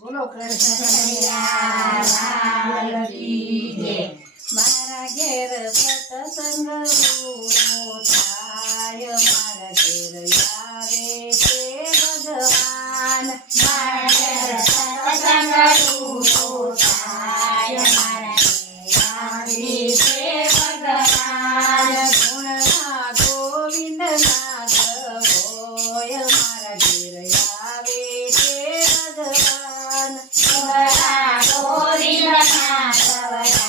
બોલો કૃષ્ણ કનૈયા લાલ કી જય. મારા ઘેર સત્સંગ પૂરો થાય, મારા ઘેર આવે છે ભગવાન. મારા ઘેર સત્સંગ પૂરો થાય, મારા ઘેર આવે છે ભગવાન. ગુણના ગોવિંદના ગોય, મારા ઘેર આવે છે ભગવાન. ગુણના ગોવિંદના ગોય,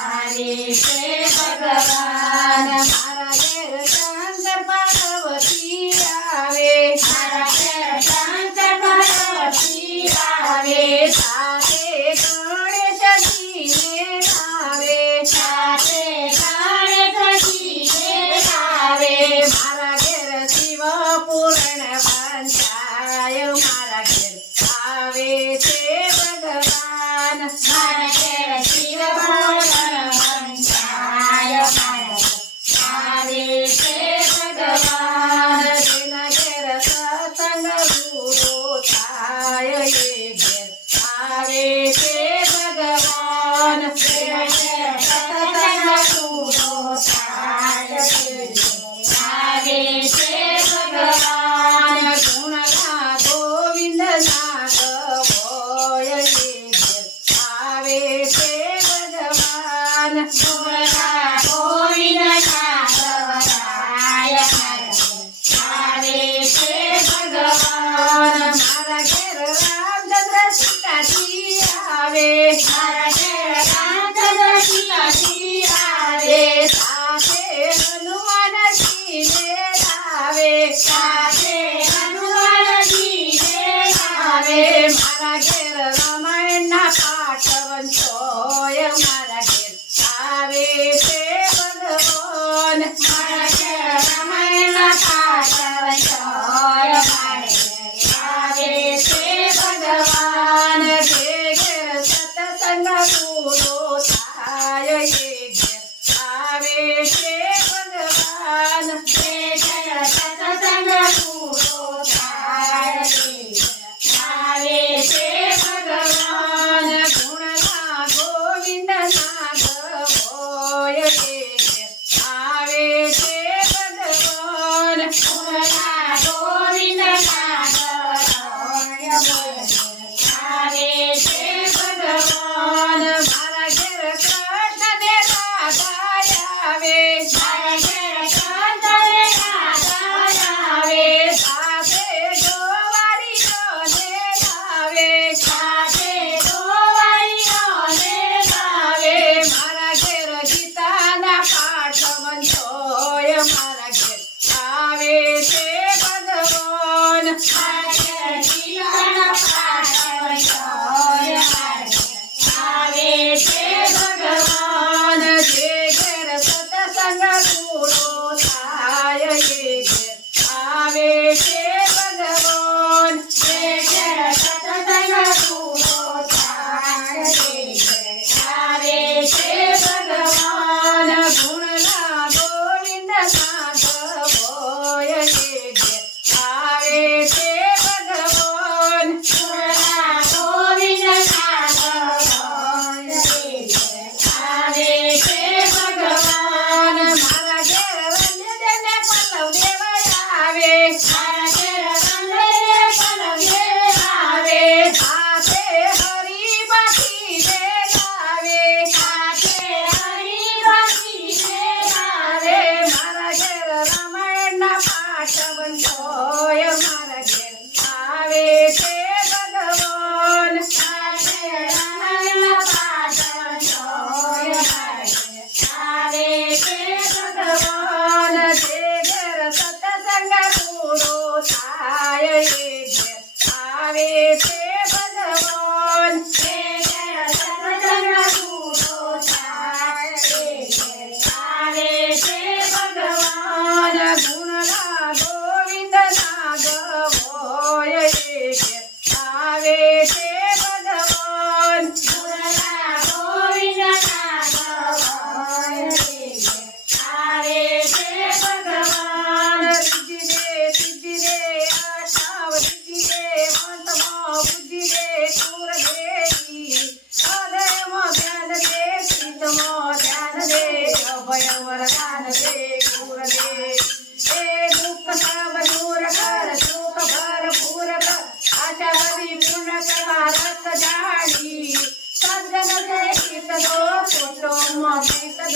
આવે છે ભગવાન. મારા ઘેર શંકર પાર્વતી આવે, મારા ઘેર શંકર પાર્વતી આવે. સાથે ગણેશજીને આવે, સાથે ગણેશજીને આવે. મારા ઘેર શિવ પૂર્ણ પંચાય, મારા ઘેર આવે છે ભગવાન. મારા ઘેર શિવ પૂર્ણ પંચાય, આવે છે ભગવાન. જેના ઘેર સત્સંગ પૂરો થાય, એ ઘેર આવે છે ભગવાન. જેના ઘેર સત્સંગ પૂરો થાય, આવે છે ભગવાન. ગુણના ગોવિંદના ગોય, એ ઘેર આવે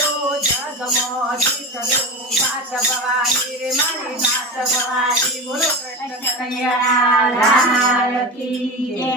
જગમોથી ચલું પાછ ભવાની રે મારી નાથ ભવાની બોલો કૃષ્ણ કનૈયા લાલ કી જય.